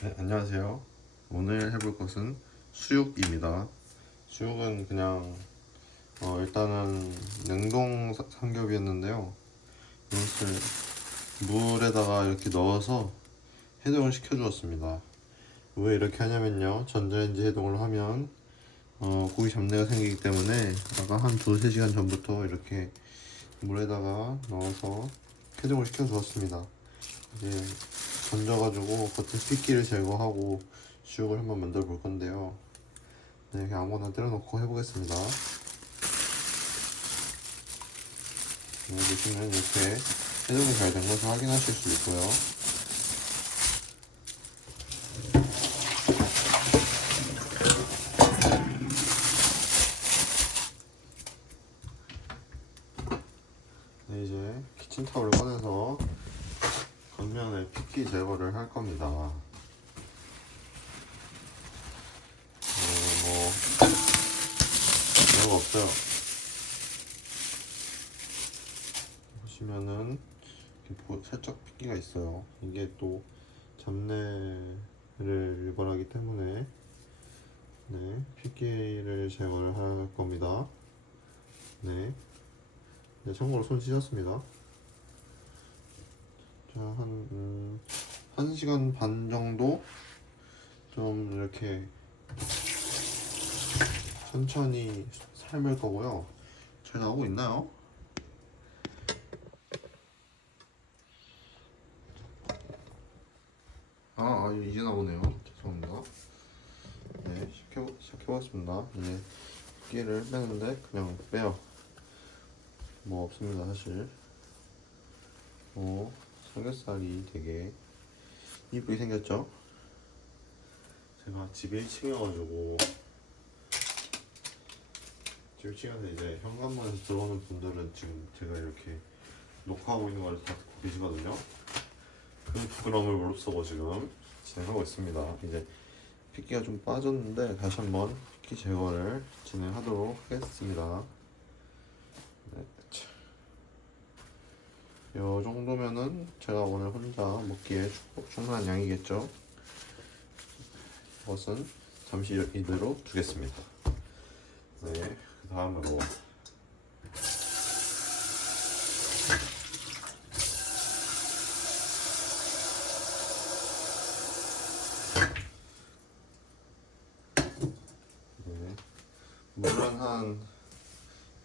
네, 안녕하세요. 오늘 해볼 것은 수육입니다. 수육은 그냥 일단은 냉동 삼겹이었는데요. 이것을 물에다가 이렇게 넣어서 해동을 시켜 주었습니다. 왜 이렇게 하냐면요, 전자레인지 해동을 하면 고기 잡내가 생기기 때문에 아까 한 2~3시간 전부터 이렇게 물에다가 넣어서 해동을 시켜 주었습니다. 이제 건져가지고 겉에 핏기를 제거하고 수육을 한번 만들어 볼 건데요. 네, 그냥 아무거나 때려놓고 해보겠습니다. 네, 보시면 이렇게 해동이 잘 된 것을 확인하실 수 있고요. 네, 이제 키친타올을 꺼내서 겉면에 핏기 제거를 할 겁니다. 뭐 별거 없어요. 보시면은 이렇게 살짝 핏기가 있어요. 이게 또 잡내를 유발하기 때문에 네, 핏기를 제거를 할 겁니다. 네, 네, 참고로 손 씻었습니다. 자, 한 1시간 반 정도 좀 이렇게 천천히 삶을 거고요. 잘 나오고 있나요? 이제 나오네요. 죄송합니다. 네, 시작해보겠습니다. 이제 끼를 빼는데 그냥 빼요. 뭐 없습니다, 사실. 삼겹살이 되게 이쁘게 생겼죠? 제가 집에 1층이어가지고 집 1층에서 이제 현관문에서 들어오는 분들은 지금 제가 이렇게 녹화하고 있는 걸 다 듣고 계시거든요. 그 부끄러움을 무릅쓰고 지금 진행하고 있습니다. 이제 핏기가 좀 빠졌는데 다시 한번 핏기 제거를 진행하도록 하겠습니다. 네, 요 정도면은 제가 오늘 혼자 먹기에 충분한 양이겠죠. 이것은 잠시 이대로 두겠습니다. 네, 그 다음으로 네, 물은 한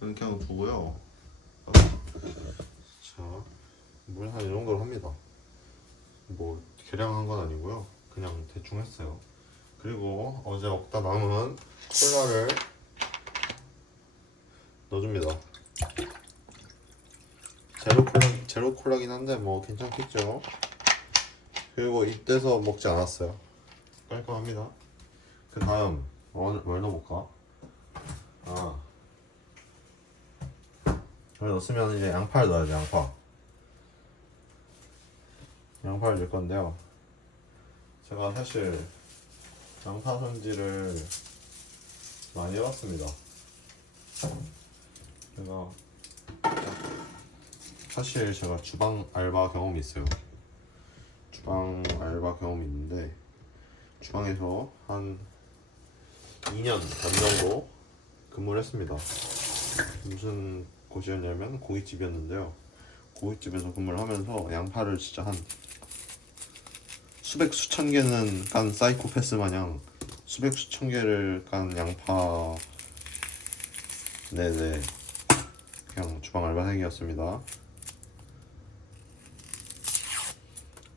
이렇게 하고 두고요. 자, 물 한 이 정도로 합니다. 뭐 계량한 건 아니고요. 그냥 대충 했어요. 그리고 어제 먹다 남은 콜라를 넣어줍니다. 제로 콜라긴 한데 뭐 괜찮겠죠. 그리고 이때서 먹지 않았어요. 깔끔합니다. 그 다음 뭘 넣어볼까? 뭘 넣었으면 이제 양파를 넣어야 돼. 양파를 넣을 건데요. 제가 사실 양파 손질을 많이 해봤습니다. 제가 사실 제가 주방 알바 경험이 있어요. 주방 알바 경험이 있는데 주방에서 한 2년 반 정도 근무를 했습니다. 무슨 곳이었냐면 고깃집이었는데요. 고깃집에서 근무를 하면서 양파를 진짜 한 수천 개는 깐 사이코패스 마냥 수천 개를 깐 양파. 네네, 그냥 주방 알바생이었습니다.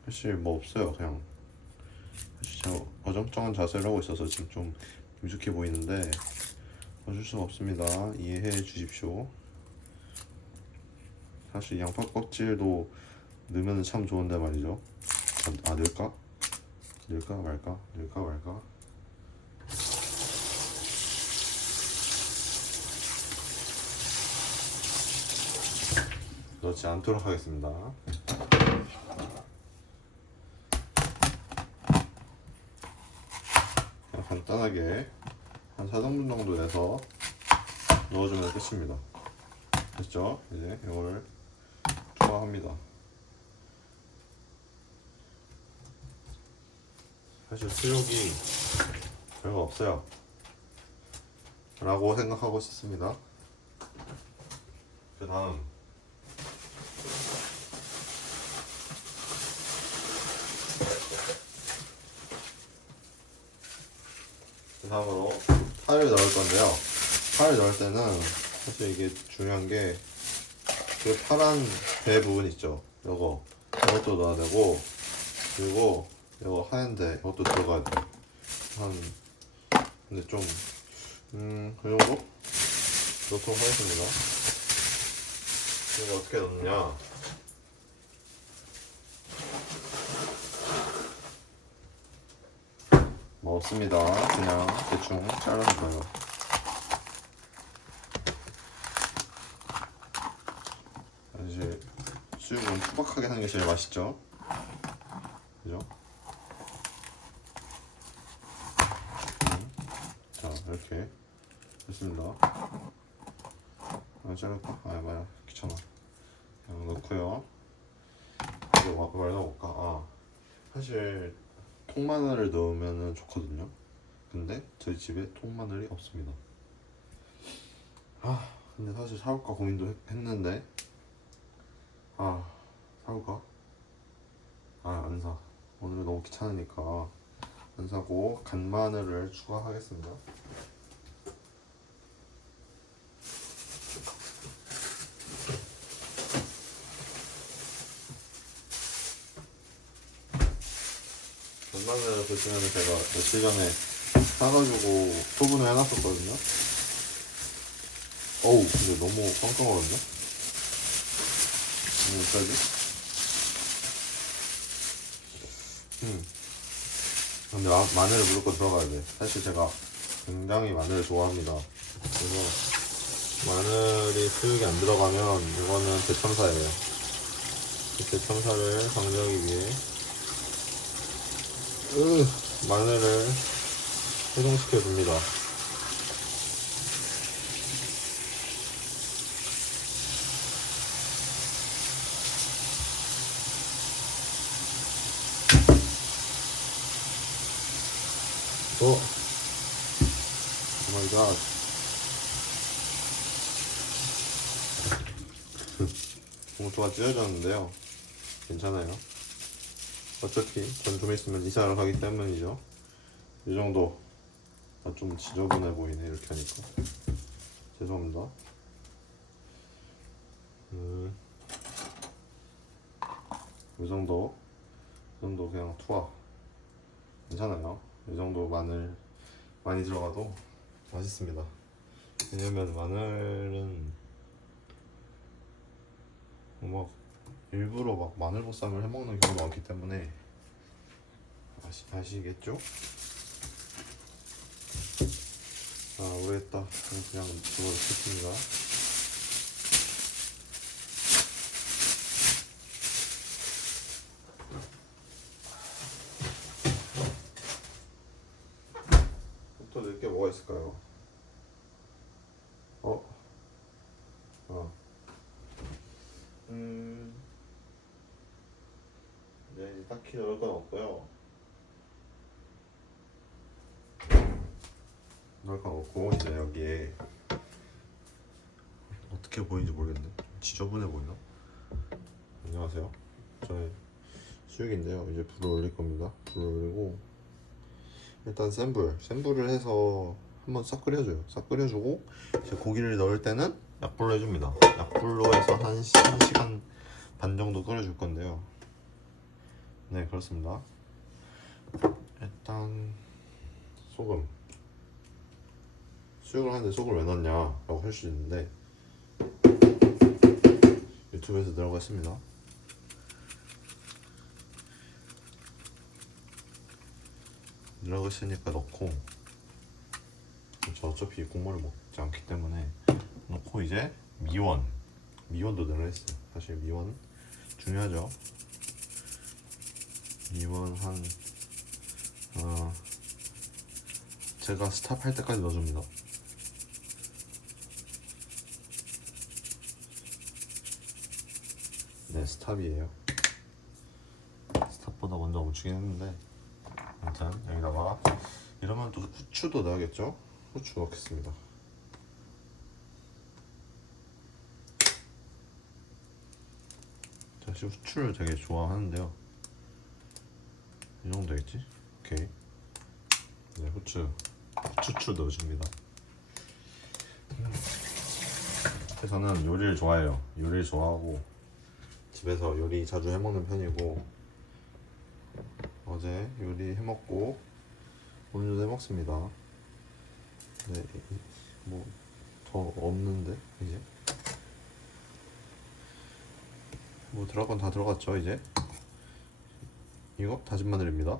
사실 뭐 없어요. 그냥 사실 제가 어정쩡한 자세를 하고 있어서 지금 좀 미숙해 보이는데 어쩔 수가 없습니다. 이해해 주십시오. 사실 양파 껍질도 넣으면 참 좋은데 말이죠. 넣을까? 넣을까 말까? 넣을까 말까? 넣지 않도록 하겠습니다. 그냥 간단하게 한 4등분 정도 내서 넣어주면 끝입니다. 됐죠? 이제 이걸 투하합니다. 사실 수육이 별거 없어요 라고 생각하고 있었습니다. 그 다음 으로 파를 넣을 건데요. 파를 넣을 때는 사실 이게 중요한 게 그 파란 배 부분 있죠. 이것도 넣어야 되고, 그리고 이거 하얀데 이것도 들어가야 돼. 근데 좀 그 정도 넣도록 하겠습니다. 이거 어떻게 넣느냐? 뭐 없습니다. 그냥 대충 잘라줘요. 이제 수육은 투박하게 하는 게 제일 맛있죠. 그죠? 자, 이렇게 됐습니다. 자를까? 맞아. 귀찮아. 그냥 넣고요. 이거 뭘 넣어볼까? 사실 통마늘을 넣으면 좋거든요. 근데 저희 집에 통마늘이 없습니다. 근데 사실 사올까 고민도 했는데 사올까? 안 사. 오늘 너무 귀찮으니까 안 사고 간마늘을 추가하겠습니다. 간마늘을 보시면 제가 며칠 전에 사가지고 소분을 해놨었거든요. 어우, 근데 너무 깜깜 얼었네? 어떡하지? 근데 마늘을 무조건 들어가야 돼. 사실 제가 굉장히 마늘을 좋아합니다. 그래서 마늘이 수육에 안 들어가면 이거는 대참사예요. 대참사를 방지하기 위해 마늘을 해동시켜 줍니다. 오마이갓. 봉투가 찢어졌는데요. 괜찮아요. 어차피 전 좀 있으면 이사를 가기 때문이죠. 이 정도. 좀 지저분해 보이네, 이렇게 하니까. 죄송합니다. 이 정도 그냥 투하. 괜찮아요. 이 정도 마늘 많이 들어가도 맛있습니다. 왜냐면 마늘은 막 일부러 막 마늘보쌈을 해먹는 경우가 많기 때문에 아시겠죠? 오래했다. 그냥 저거 넣겠습니다. 또 넣을 게 뭐가 있을까요? 네, 딱히 넣을 건 없고요. 넣을 건 없고 이제 여기에 어떻게 보이는지 모르겠네. 지저분해 보이나? 안녕하세요. 저의 수육인데요. 이제 불을 올릴 겁니다. 불을 올리고 일단 센불을 해서 한번 싹 끓여줘요. 싹 끓여주고 이제 고기를 넣을 때는 약불로 해줍니다. 약불로 해서 한 1시간 반 정도 끓여줄 건데요. 네, 그렇습니다. 일단 소금. 수육을 하는데 소금을 왜 넣냐 라고 할 수 있는데 유튜브에서 들어갔습니다. 넣으라고 했으니까 넣고, 저 어차피 국물을 먹지 않기 때문에 넣고, 이제 미원도 넣으라 했어요. 사실 미원 중요하죠. 미원 제가 스탑할 때까지 넣어줍니다. 네, 스탑이에요. 스탑보다 먼저 멈추긴 했는데 일단 여기다가 이러면 또 후추도 넣어야겠죠? 후추 넣겠습니다. 사실 후추를 되게 좋아하는데요. 이 정도 되겠지? 오케이. 네, 후추 넣어줍니다. 저는 요리를 좋아해요. 요리를 좋아하고 집에서 요리 자주 해먹는 편이고 어제 요리 해먹고 오늘도 해먹습니다. 네, 뭐 더 없는데 이제 뭐 들어갈 건 다 들어갔죠. 이제 이거 다진 마늘입니다.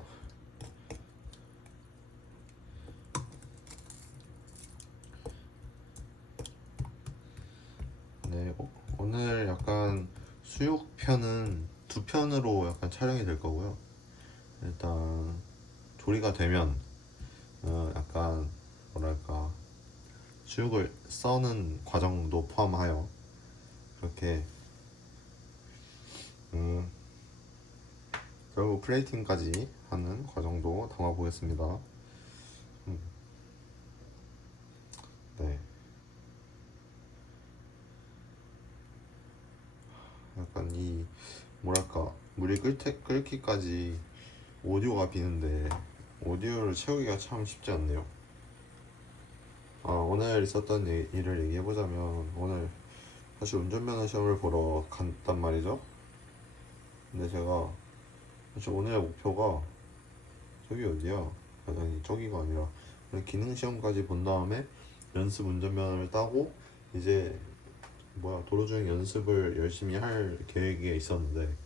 네, 오늘 약간 수육 편은 두 편으로 약간 촬영이 될 거고요. 일단 조리가 되면 약간 뭐랄까 수육을 써는 과정도 포함하여 그렇게 결국 플레이팅까지 하는 과정도 담아 보겠습니다. 네, 약간 이 뭐랄까 물이 끓기까지 오디오가 비는데 오디오를 채우기가 참 쉽지 않네요. 오늘 있었던 일을 얘기해보자면 오늘 사실 운전면허 시험을 보러 갔단 말이죠. 근데 제가 사실 오늘의 목표가 저기 어디야? 아니 저기가 아니라 기능 시험까지 본 다음에 연습 운전면허를 따고 이제 도로주행 연습을 열심히 할 계획에 있었는데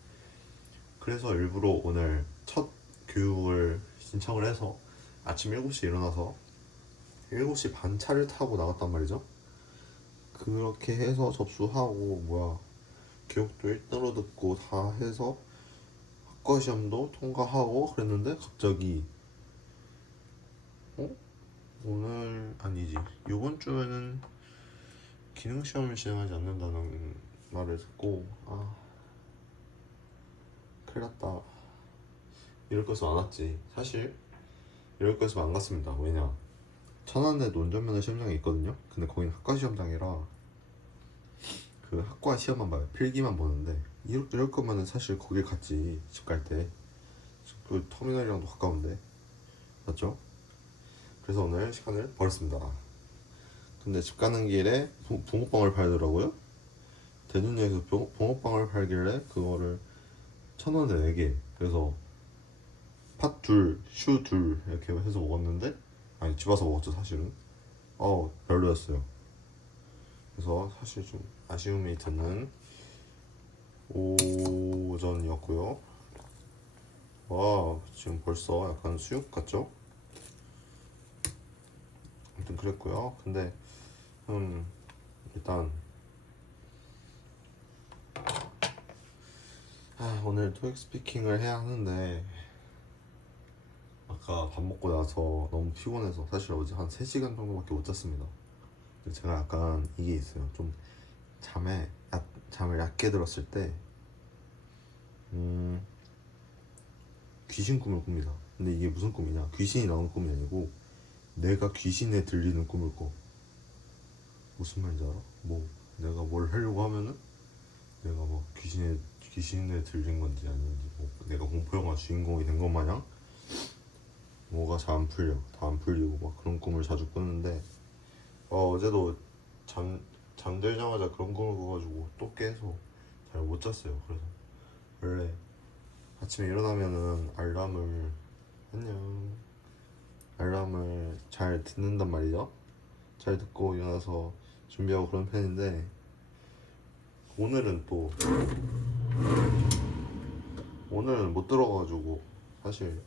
그래서 일부러 오늘 첫 교육을 신청을 해서 아침 7시에 일어나서 7시 반 차를 타고 나갔단 말이죠. 그렇게 해서 접수하고 교육도 1등으로 듣고 다 해서 학과 시험도 통과하고 그랬는데 갑자기 오늘 아니지 이번 주에는 기능 시험을 진행하지 않는다는 말을 듣고 큰일 났다. 이럴 거였으면 안 왔지. 사실 이럴 거였으면 안 갔습니다. 왜냐 천안에 운전면허 시험장이 있거든요. 근데 거기는 학과 시험장이라 그 학과 시험만 봐요. 필기만 보는데 이럴 거면은 사실 거길 갔지. 집 갈 때 그 터미널이랑도 가까운데 맞죠? 그래서 오늘 시간을 버렸습니다. 근데 집 가는 길에 붕어빵을 팔더라고요. 대전역에서 붕어빵을 팔길래 그거를 1,000원에 4개. 그래서 팥 둘, 슈 둘 이렇게 해서 먹었는데 아니 집 와서 먹었죠 사실은. 별로였어요. 그래서 사실 좀 아쉬움이 드는 오전이었고요. 와 지금 벌써 약간 수육 같죠? 아무튼 그랬고요. 근데 일단 오늘 토익 스피킹을 해야 하는데 아까 밥 먹고 나서 너무 피곤해서 사실 어제 한 3시간 정도밖에 못 잤습니다. 제가 약간 이게 있어요. 좀 잠을 얕게 들었을 때 귀신 꿈을 꿉니다. 근데 이게 무슨 꿈이냐? 귀신이 나오는 꿈이 아니고 내가 귀신에 들리는 꿈을 꿔. 무슨 말인지 알아? 내가 뭘 하려고 하면은 내가 귀신에 들린 건지 아닌지 내가 공포영화 주인공이 된 것 마냥 뭐가 잘 안 풀려. 다 안 풀리고 그런 꿈을 자주 꾸는데 어제도 잠들자마자 그런 꿈을 꿔가지고 또 깨서 잘 못 잤어요. 그래서 원래 아침에 일어나면은 알람을 잘 듣는단 말이죠. 잘 듣고 일어나서 준비하고 그런 편인데 오늘은 못 들어가지고 사실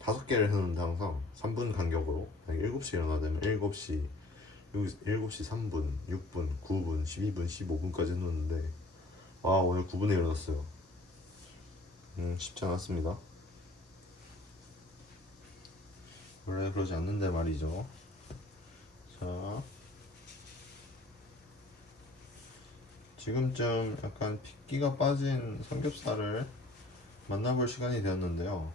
5개를 해놓는데 항상 3분 간격으로 7시 일어나야 되면 7시 3분, 6분, 9분, 12분, 15분까지 해놓는데 오늘 9분에 일어났어요. 쉽지 않았습니다. 원래 그러지 않는데 말이죠. 자, 지금쯤 약간 핏기가 빠진 삼겹살을 만나볼 시간이 되었는데요.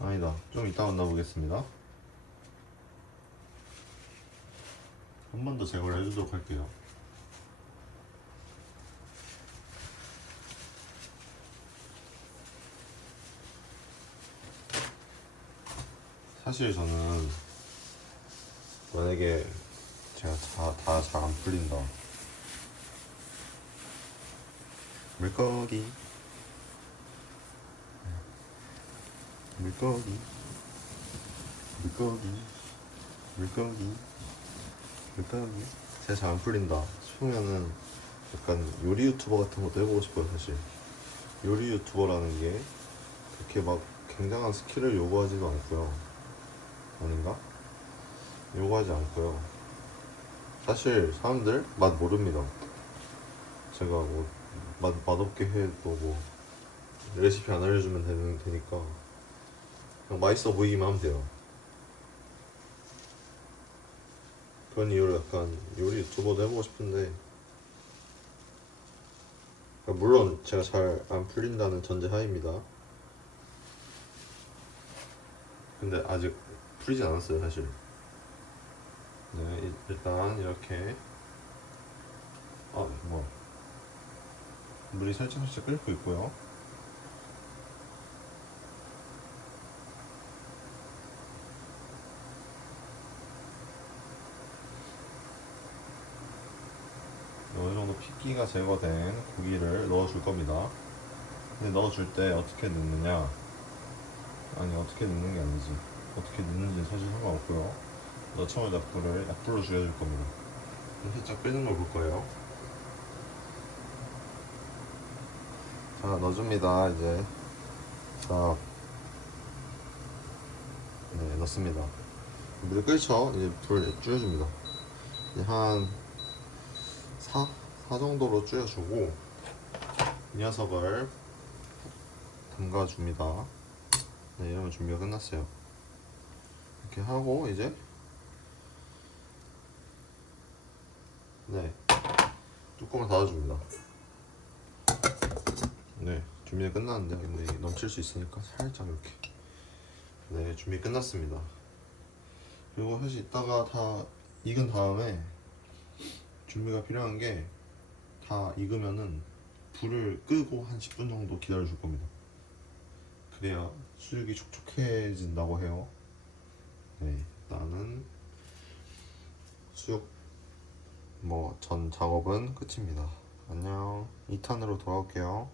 아니다. 좀 이따 만나보겠습니다. 한 번 더 제거를 해주도록 할게요. 사실 저는 만약에 제가 다 잘 안 풀린다. 물고기 물고기 물고기 물고기 물고기 제가 잘 안 풀린다 싶으면은 약간 요리 유튜버 같은 것도 해보고 싶어요. 사실 요리 유튜버라는 게 그렇게 막 굉장한 스킬을 요구하지도 않고요. 아닌가? 요구하지 않고요. 사실 사람들 맛 모릅니다. 제가 뭐 맛없게 해도 뭐 레시피 안 알려주면 되니까 그냥 맛있어 보이기만 하면 돼요. 그런 이유로 약간 요리 유튜버도 해보고 싶은데, 물론 제가 잘 안 풀린다는 전제 하입니다. 근데 아직 풀리진 않았어요 사실. 네, 일단 이렇게 뭐 물이 살짝 끓고 있고요. 어느 정도 핏기가 제거된 고기를 넣어줄 겁니다. 근데 넣어줄 때 어떻게 넣느냐? 아니, 어떻게 넣는 게 아니지. 어떻게 넣는지는 사실 상관없고요. 넣자마자 약불로 줄여줄 겁니다. 살짝 끓는 걸 볼 거예요. 자, 넣어줍니다. 이제 자, 네, 넣습니다. 물이 끓죠? 이제 불 줄여줍니다. 이제 한 4 정도로 줄여주고 이 녀석을 담가줍니다. 네, 이러면 준비가 끝났어요. 이렇게 하고 이제 네, 뚜껑을 닫아줍니다. 네, 준비가 끝났는데 근데 넘칠 수 있으니까 살짝 이렇게. 네, 준비 끝났습니다. 그리고 사실 이따가 다 익은 다음에 준비가 필요한 게, 다 익으면은 불을 끄고 한 10분 정도 기다려 줄 겁니다. 그래야 수육이 촉촉해진다고 해요. 네, 일단은 수육 전 작업은 끝입니다. 안녕. 2탄으로 돌아올게요.